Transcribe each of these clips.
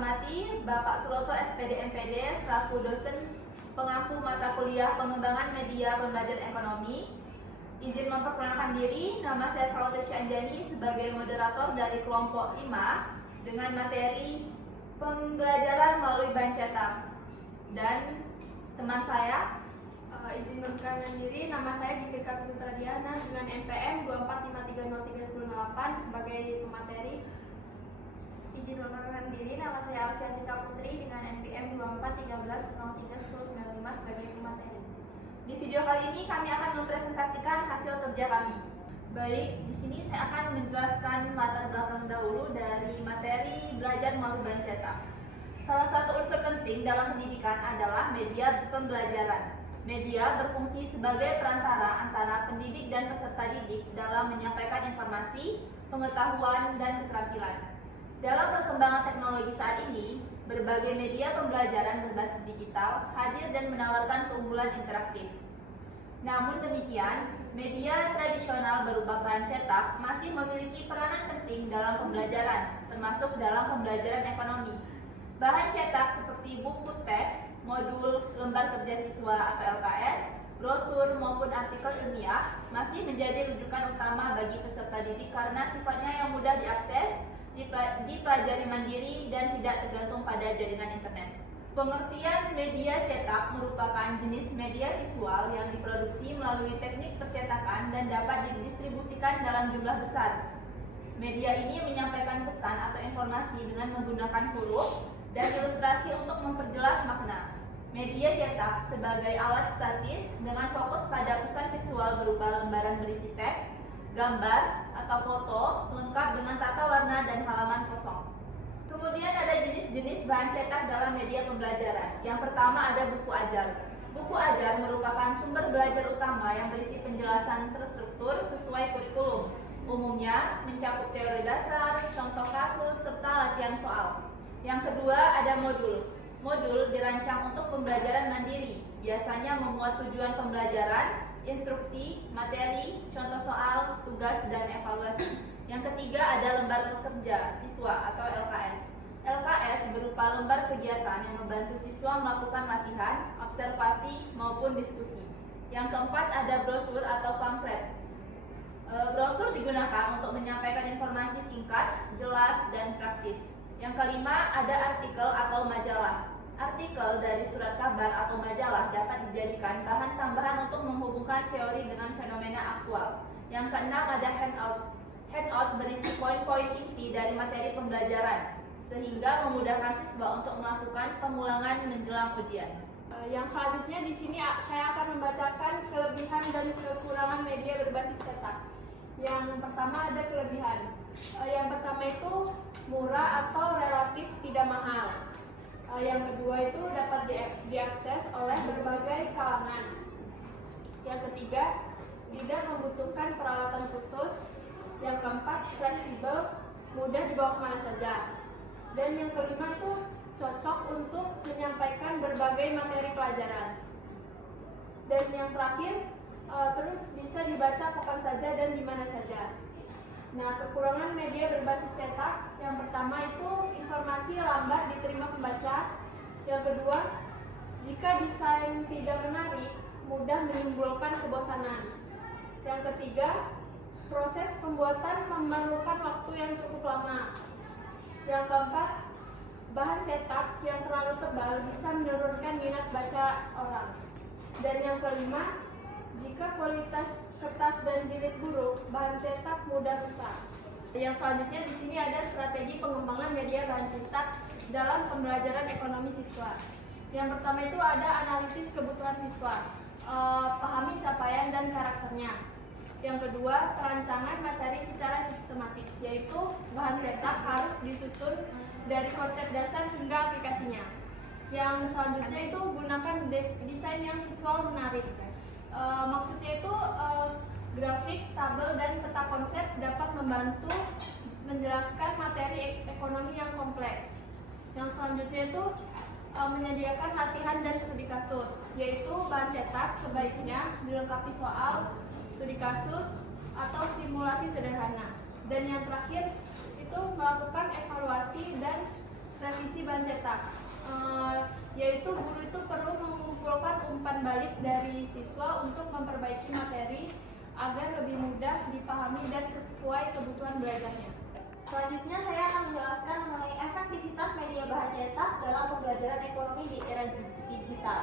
hormati Bapak Suroto SPD MPD selaku dosen pengampu mata kuliah pengembangan media pembelajaran ekonomi. Izin memperkenalkan diri, nama saya Salotesya Anjani sebagai moderator dari kelompok 5 dengan materi pembelajaran melalui bahan cetak. Dan teman saya izin memperkenalkan diri, nama saya Gifrika Putradiana dengan NPM 245303108 sebagai pemateri. Izin memperkenalkan diri, nama saya Alfiantika Putri dengan NPM 2413031095 sebagai pemateri. Di video kali ini kami akan mempresentasikan hasil kerja kami. Baik, di sini saya akan menjelaskan latar belakang dahulu dari materi belajar melalui bahan cetak. Salah satu unsur penting dalam pendidikan adalah media pembelajaran. Media berfungsi sebagai perantara antara pendidik dan peserta didik dalam menyampaikan informasi, pengetahuan, dan keterampilan. Dalam perkembangan teknologi saat ini, berbagai media pembelajaran berbasis digital hadir dan menawarkan keunggulan interaktif. Namun demikian, media tradisional berupa bahan cetak masih memiliki peranan penting dalam pembelajaran, termasuk dalam pembelajaran ekonomi. Bahan cetak seperti buku teks, modul, lembar kerja siswa atau LKS, brosur maupun artikel ilmiah masih menjadi rujukan utama bagi peserta didik karena sifatnya yang mudah diakses, dipelajari mandiri, dan tidak tergantung pada jaringan internet. Pengertian media cetak merupakan jenis media visual yang diproduksi melalui teknik percetakan dan dapat didistribusikan dalam jumlah besar. Media ini menyampaikan pesan atau informasi dengan menggunakan huruf dan ilustrasi untuk memperjelas makna. Media cetak sebagai alat statis dengan fokus pada pesan visual berupa lembaran berisi teks, gambar, atau foto lengkap dengan tata warna dan halaman kosong. Kemudian ada jenis-jenis bahan cetak dalam media pembelajaran. Yang pertama ada buku ajar. Buku ajar merupakan sumber belajar utama yang berisi penjelasan terstruktur sesuai kurikulum. Umumnya mencakup teori dasar, contoh kasus, serta latihan soal. Yang kedua ada modul. Modul dirancang untuk pembelajaran mandiri, biasanya memuat tujuan pembelajaran, instruksi, materi, contoh soal, tugas, dan evaluasi. Yang ketiga ada lembar kerja siswa atau LKS. LKS berupa lembar kegiatan yang membantu siswa melakukan latihan, observasi, maupun diskusi. Yang keempat ada brosur atau pamflet. Brosur digunakan untuk menyampaikan informasi singkat, jelas, dan praktis. Yang kelima ada artikel atau majalah. Artikel dari surat kabar atau majalah dapat dijadikan bahan tambahan untuk menghubungkan teori dengan fenomena aktual. Yang keenam ada handout. Handout berisi poin-poin inti dari materi pembelajaran, sehingga memudahkan siswa untuk melakukan pengulangan menjelang ujian. Yang selanjutnya di sini saya akan membacakan kelebihan dan kekurangan media berbasis cetak. Yang pertama ada kelebihan. Yang pertama itu murah atau relatif tidak mahal. Yang kedua itu dapat diakses oleh berbagai kalangan. Yang ketiga, tidak membutuhkan peralatan khusus. Yang keempat, fleksibel, mudah dibawa kemana saja. Dan yang kelima itu cocok untuk menyampaikan berbagai materi pelajaran. Dan yang terakhir, terus bisa dibaca kapan saja dan di mana saja. Nah, kekurangan media berbasis cetak, yang pertama itu informasi lambat diterima pembaca. Yang kedua, jika desain tidak menarik, mudah menimbulkan kebosanan. Yang ketiga, proses pembuatan memerlukan waktu yang cukup lama. Yang keempat, bahan cetak yang terlalu tebal bisa menurunkan minat baca orang. Dan yang kelima, jika kualitas kertas dan jilid buruk, bahan cetak mudah rusak. Yang selanjutnya di sini ada strategi pengembangan media bahan cetak dalam pembelajaran ekonomi siswa. Yang pertama itu ada analisis kebutuhan siswa, pahami capaian dan karakternya. Yang kedua, perancangan materi secara sistematis, yaitu bahan cetak harus disusun dari konsep dasar hingga aplikasinya. Yang selanjutnya itu gunakan desain yang visual menarik. Maksudnya itu grafik, tabel, dan peta konsep dapat membantu menjelaskan materi ekonomi yang kompleks. Yang selanjutnya itu menyediakan latihan dan studi kasus, yaitu bahan cetak sebaiknya dilengkapi soal, studi kasus, atau simulasi sederhana. Dan yang terakhir itu melakukan evaluasi dan revisi bahan cetak. Yaitu guru itu perlu mengumpulkan umpan balik dari siswa untuk memperbaiki materi agar lebih mudah dipahami dan sesuai kebutuhan belajarnya. Selanjutnya saya akan menjelaskan mengenai efektivitas media bahan cetak dalam pembelajaran ekonomi di era digital.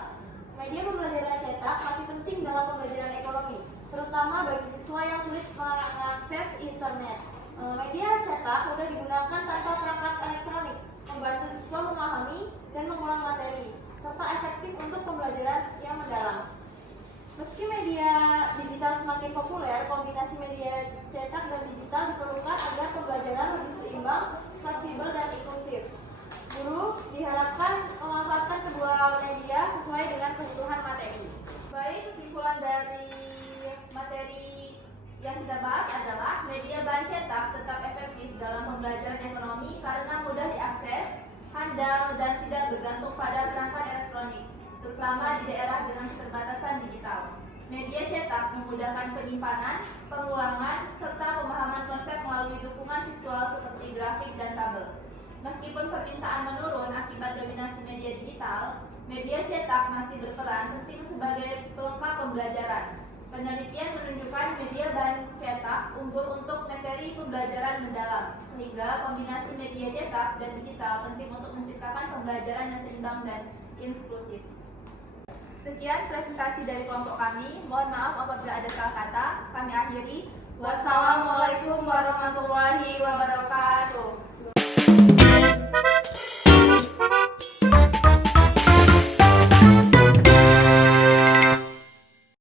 Media pembelajaran cetak masih penting dalam pembelajaran ekonomi, terutama bagi siswa yang sulit mengakses internet. Media cetak mudah digunakan tanpa perangkat elektronik, membantu siswa memahami dan mengulang materi, serta efektif untuk pembelajaran yang mendalam. Meski media digital semakin populer, kombinasi media cetak dan digital diperlukan agar pembelajaran lebih seimbang, fleksibel, dan inklusif. Guru diharapkan memanfaatkan kedua media sesuai dengan kebutuhan materi. Baik, kesimpulan dari materi yang kita bahas adalah media bahan cetak tetap efektif dalam pembelajaran ekonomi karena mudah diakses, handal, dan tidak bergantung pada perangkat elektronik, terutama di daerah dengan keterbatasan digital. Media cetak memudahkan penyimpanan, pengulangan, serta pemahaman konsep melalui dukungan visual seperti grafik dan tabel. Meskipun permintaan menurun akibat dominasi media digital, media cetak masih berperan penting sebagai pelengkap pembelajaran. Penelitian menunjukkan media bahan cetak unggul untuk materi pembelajaran mendalam, sehingga kombinasi media cetak dan digital penting untuk menciptakan pembelajaran yang seimbang dan inklusif. Sekian presentasi dari kelompok kami. Mohon maaf apabila ada salah kata. Kami akhiri. Wassalamualaikum warahmatullahi wabarakatuh.